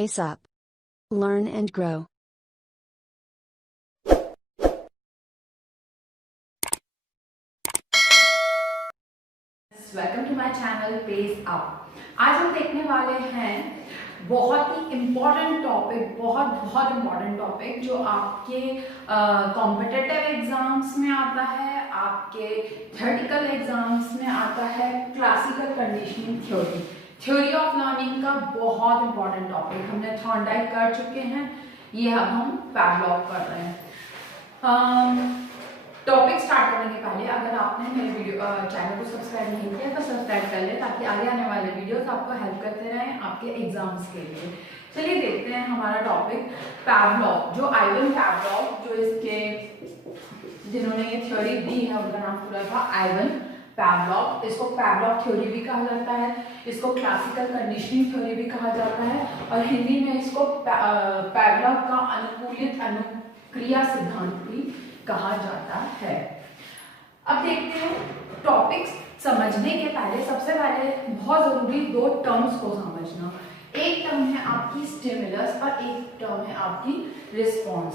pace up. Learn and grow. Welcome to my channel pace up. आज हम देखने वाले हैं बहुत ही इम्पॉर्टेंट टॉपिक, बहुत इम्पॉर्टेंट टॉपिक जो आपके कॉम्पिटिटिव एग्जाम्स में आता है, आपके थ्योरेटिकल एग्जाम्स में आता है। Classical conditioning theory of learning का बहुत इम्पॉर्टेंट टॉपिक हमने थॉर्नडाइक कर चुके हैं, ये अब हम पैवलॉव कर रहे हैं। टॉपिक स्टार्ट करने के पहले अगर आपने मेरे वीडियो चैनल को सब्सक्राइब नहीं किया तो सब्सक्राइब कर ले, ताकि आगे आने वाले वीडियोस आपको हेल्प करते रहें आपके एग्जाम्स के लिए। चलिए देखते हैं हमारा टॉपिक पैवलॉव। जो आइवन पैवलॉव, जो इसके जिन्होंने ये थ्योरी दी है उनका नाम पूरा था आइवन पैवलॉव। इसको पैवलॉव थ्योरी भी कहा जाता है, इसको क्लासिकल कंडीशनिंग थ्योरी भी कहा जाता है, और हिंदी में इसको पैवलॉव का अनुकूलित अनुक्रिया सिद्धांत भी कहा जाता है। अब देखते हैं टॉपिक्स समझने के पहले सबसे पहले बहुत जरूरी दो टर्म्स को समझना। एक टर्म है आपकी स्टिमुलस और एक टर्म है आपकी रिस्पॉन्स।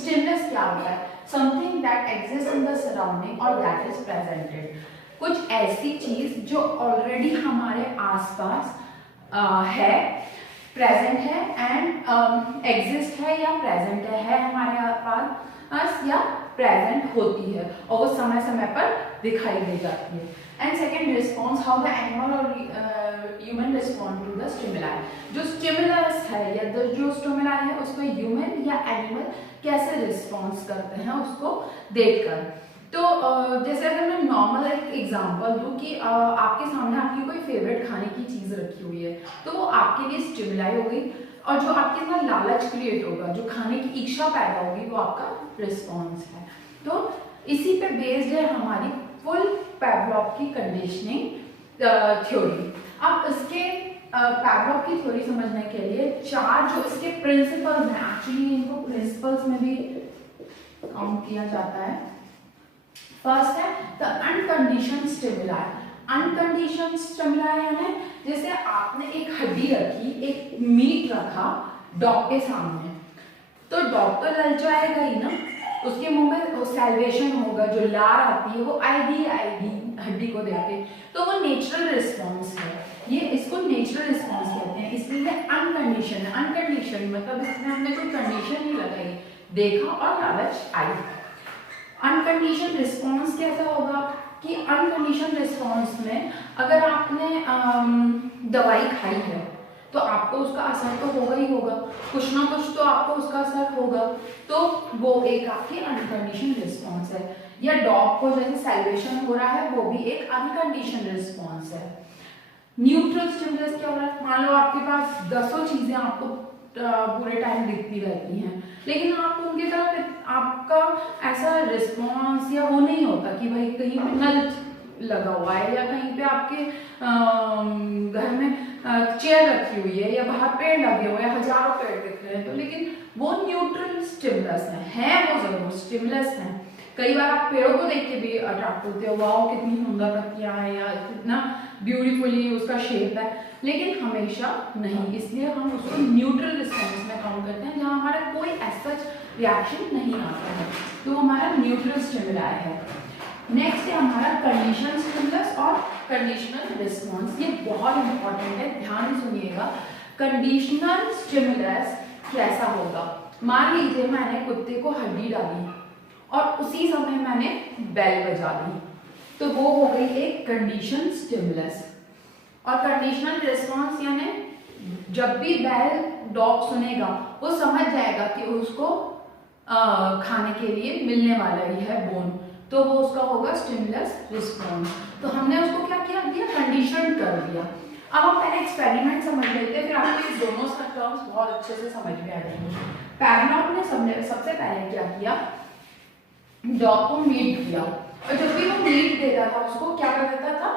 स्टिमुलस क्या होता है? Something that exist in the surrounding और दैट इज प्रेजेंटेड। कुछ ऐसी चीज जो ऑलरेडी हमारे आसपास है, प्रेजेंट है एंड एग्जिस्ट है या प्रेजेंट है हमारे पास या प्रेजेंट होती है और वो समय समय पर दिखाई दे जाती है। And second response, how the animal और human respond to the stimuli. जो स्टिमुलस है या जो स्टिमुलाई है उसको ह्यूमन या एनिमल कैसे रिस्पॉन्स करते हैं उसको देखकर। तो जैसे अगर मैं नॉर्मल एक एग्जांपल दूं कि आपके सामने आपकी कोई फेवरेट खाने की चीज रखी हुई है, तो वो आपके लिए स्टिमुलाई हो गई, और जो आपके अंदर लालच क्रिएट होगा, जो खाने की इच्छा पैदा होगी, वो आपका रिस्पॉन्स है। तो इसी पे बेस्ड है हमारी फुल पैवलॉव की कंडीशनिंग थ्योरी। अब इसके पैवलॉव की थ्योरी समझने के लिए चार जो इसके प्रिंसिपल्स हैं, एक्चुअली इनको प्रिंसिपल्स में भी काउंट किया जाता है। फर्स्ट है the unconditioned stimuli. Unconditioned stimuli यानी जैसे आपने एक हड्डी रखी, एक मीट रखा डॉग के सामने, तो डॉग तो ललचाएगा ही ना, उसके मुंह में सैल्वेशन होगा, जो लार आती है वो आएगी हड्डी को देख के, तो वो नेचुरल रिस्पॉन्स है। ये इसको नेचुरल रिस्पॉन्स कहते हैं, इसलिए अनकंडीशन है। अनकंडीशन मतलब इसमें हमने कोई कंडीशन नहीं लगाई, देखा और लालच आई। अनकंडीशन रिस्पॉन्स कैसा होगा कि अनकंडीशन रिस्पॉन्स में अगर आपने दवाई खाई है तो आपको उसका असर तो होगा ही होगा, कुछ ना कुछ तो आपको उसका असर होगा, तो वो एक आपकी अनकंडीशन रिस्पॉन्स है। या डॉग को जैसे सैल्वेशन हो रहा है, वो भी एक अनकंडीशन रिस्पॉन्स है। न्यूट्रल स्टिमुलस क्या हो रहा है? मान लो आपके पास 10 चीजें आपको पूरे टाइम दिखती रहती हैं, लेकिन आप उनकी तरफ आपका ऐसा रिस्पॉन्स या वो नहीं होता कि भाई कहीं पे नल लगा हुआ है या कहीं पे आपके घर में चेयर रखी हुई है या बाहर पेड़ लगे हुए हैं, हजारों पेड़ दिख रहे हैं, तो लेकिन वो न्यूट्रल स्टिमुलस है वो जरूर स्टिमुलस है। कई बार आप पेड़ों को देख के भी अट्रैक्ट होते हो, वाओ कितनी सुंदर पत्तियां हैं या कितना ब्यूटीफुली उसका शेप है, लेकिन हमेशा नहीं। इसलिए हम उसको न्यूट्रल रिस्पॉन्स में काउंट करते हैं, जहाँ हमारा कोई ऐसा रिएक्शन नहीं आता है, तो हमारा न्यूट्रल स्टिमुलाई है। नेक्स्ट है हमारा कंडीशनल स्टिमुलस और कंडीशनल रिस्पॉन्स। ये बहुत इंपॉर्टेंट है, ध्यान से सुनिएगा। कंडीशनल स्टिमुलस कैसा होगा? मान लीजिए मैंने कुत्ते को हड्डी डाली और उसी समय मैंने बेल बजा दी, तो वो हो गई एक कंडीशन स्टिमुलस। और कंडीशनल रिस्पॉन्स यानी जब भी बेल डॉग सुनेगा वो समझ जाएगा कि उसको खाने के लिए मिलने वाला ही है बोन, तो वो उसका होगा स्टिमुलस रिस्पॉन्स। तो हमने उसको क्या किया दिया? कंडीशन कर दिया। अब हम पहले एक्सपेरिमेंट समझ लेते हैं, फिर आपको इस दोनों टर्म्स बहुत अच्छे से समझ में आ जाएंगे। पैवलॉव ने सबसे पहले क्या किया? डॉग को मीट दिया, और जब भी वो मीट देता था उसको क्या कर देता था?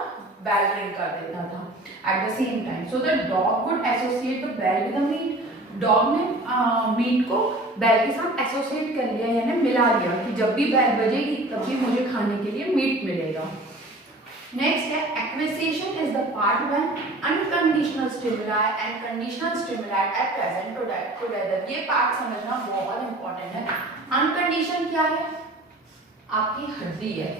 बेल रिंग कर देता था at the same time, so the dog would associate the bell with the meat. Dog ने मीट को बेल के साथ एसोसिएट कर लिया, यानी मिला लिया कि जब भी बेल बजेगी तब भी मुझे खाने के लिए मीट मिलेगा। नेक्स्ट है acquisition is the part when unconditional stimuli and conditional stimuli are present together. ये पार्ट समझना बहुत इंपॉर्टेंट है। अनकंडीशन क्या है? आपकी हड्डी है,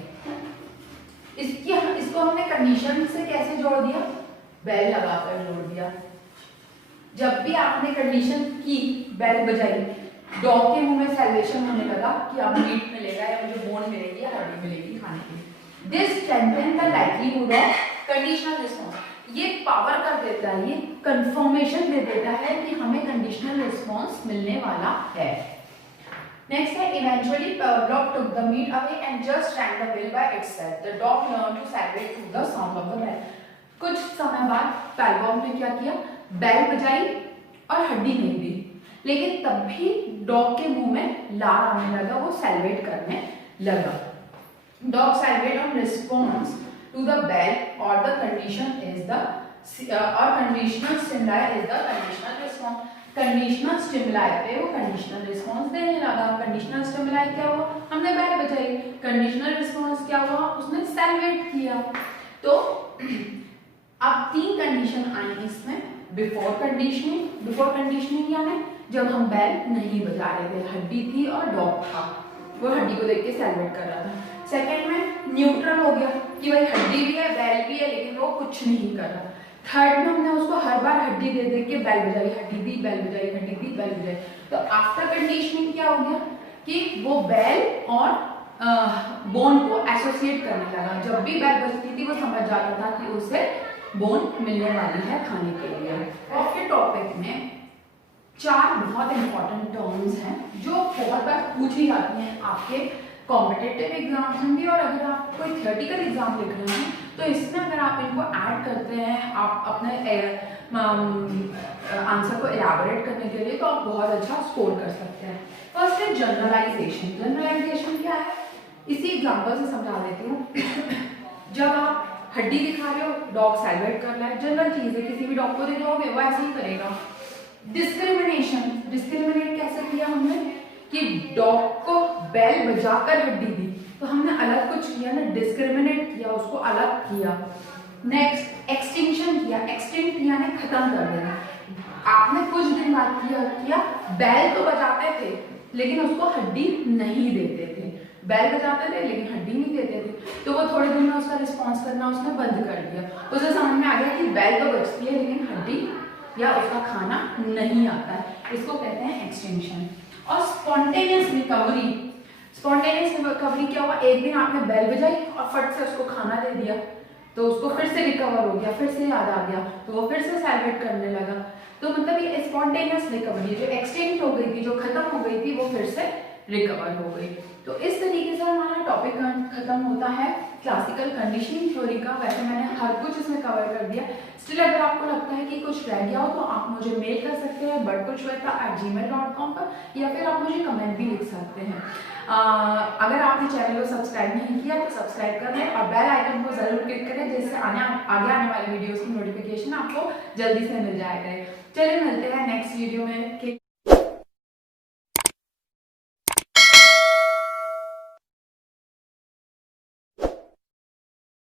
इसको हमने कंडीशन से कैसे जोड़ दिया? बेल लगाकर जोड़ दिया। जब भी आपने कंडीशन की, बेल बजाई, डॉग के मुंह में सैल्वेशन होने लगा कि अब मीट मिलेगा या मुझे बोन मिलेगी या हड्डी मिलेगी खाने के लिए। This strengthen the livelihood of conditional response. ये पावर कर देता है, ये कंफर्मेशन दे देता है कि हमें कंडीशनल रिस्पॉन्स मिलने वाला है। नेक्स्ट है eventually Pavlov took the meat away and just rang the bell by itself. The dog learned to salivate through the sound of the bell. कुछ समय बाद Pavlov ने क्या किया? बेल बजाई और हड्डी नहीं दी, लेकिन तब भी डॉग के मुंह में लार आने लगा, वो सैलिवेट करने लगा। Dog salivate on response to the bell or the condition is the or conditional stimuli is the conditional response. Conditional stimuli पे वो कंडीशनल रिस्पांस देने लगा। कंडीशनल स्टिमुलाई क्या हुआ? हमने बेल बजाई। कंडीशनल रिस्पांस क्या हुआ? उसने सैलिवेट किया। तो अब तीन कंडीशन आई इसमें। बिफोर कंडीशनिंग यानी जब हम बेल नहीं बजा रहे थे, हड्डी थी और डॉग था, वो हड्डी को देख के सैलिवेट कर रहा था। सेकेंड में न्यूट्रल हो गया कि भाई हड्डी भी है, बेल भी है, लेकिन वो कुछ नहीं कर रहा। थर्ड में हमने उसको हर बार हड्डी दे दे के बेल बजाई, हड्डी दी बेल बजाई, हड्डी दी बेल बजाई। तो आफ्टर कंडीशनिंग क्या हो गया कि वो बेल और बोन को एसोसिएट करने लगा। जब भी बेल बजती थी वो समझ जाता था कि उसे बोन मिलने वाली है खाने के लिए। और फिर टॉपिक में चार बहुत इंपॉर्टेंट टर्म्स हैं जो बहुत बार पूछी जाती हैं आपके कॉम्पिटिटिव एग्जाम्स में भी, और अगर आप कोई थियोरेटिकल एग्जाम लिख रहे हैं तो इसमें अगर आप इनको ऐड करते हैं आप अपने आंसर को एलाबोरेट करने के लिए, तो आप बहुत अच्छा स्कोर कर सकते हैं। फर्स्ट है जनरलाइजेशन। जनरलाइजेशन क्या है? इसी एग्जाम्पल से समझा देती हूँ। जब आप हड्डी दिखा रहे हो, डॉग सैलिवेट कर रहा है, जनरल चीज है, किसी भी डॉग को दिखाओगे वो ऐसे ही करेगा। डिस्क्रिमिनेट कैसे किया हमने कि डॉग को बेल बजाकर हड्डी दी, तो हमने अलग कुछ किया ना, डिस्क्रिमिनेट किया, उसको अलग किया। नेक्स्ट एक्सटिंक्शन किया। एक्सटिंक्ट यानी खत्म कर देना। आपने कुछ दिन बाद किया बेल तो बजाते थे लेकिन उसको हड्डी नहीं देते थे, बेल बजाते थे लेकिन हड्डी नहीं देते थे, तो वो थोड़े दिन में उसका रिस्पॉन्स करना उसने बंद कर दिया। उसे समझ में आ गया कि बेल तो बजती है लेकिन हड्डी या उसका खाना नहीं आता है, इसको कहते हैं एक्सटेंशन। और स्पॉन्टेनियस रिकवरी क्या हुआ? एक दिन आपने बेल बजाई और फट से उसको खाना दे दिया, तो उसको फिर से रिकवर हो गया, फिर से याद आ गया, तो वो फिर से सैलिवेट करने लगा। तो मतलब ये स्पॉन्टेनियस रिकवरी, जो एक्सटेंट हो गई थी, जो खत्म हो गई थी, वो फिर से रिकवर हो गई। तो इस तरीके से हमारा टॉपिक खत्म होता है क्लासिकल कंडीशनिंग थ्योरी का। वैसे मैंने हर कुछ इसमें कवर कर दिया। स्टिल अगर आपको लगता है कि कुछ रह गया हो तो आप मुझे मेल कर सकते हैं budkushweta@gmail.com पर, या फिर आप मुझे कमेंट भी लिख सकते हैं। अगर आपने चैनल को सब्सक्राइब नहीं किया तो सब्सक्राइब कर लें और बेल आइकन को जरूर क्लिक करें, जिससे आगे आने वाले वीडियोस की नोटिफिकेशन आपको जल्दी से मिल जाएगा। चलिए मिलते हैं नेक्स्ट वीडियो में।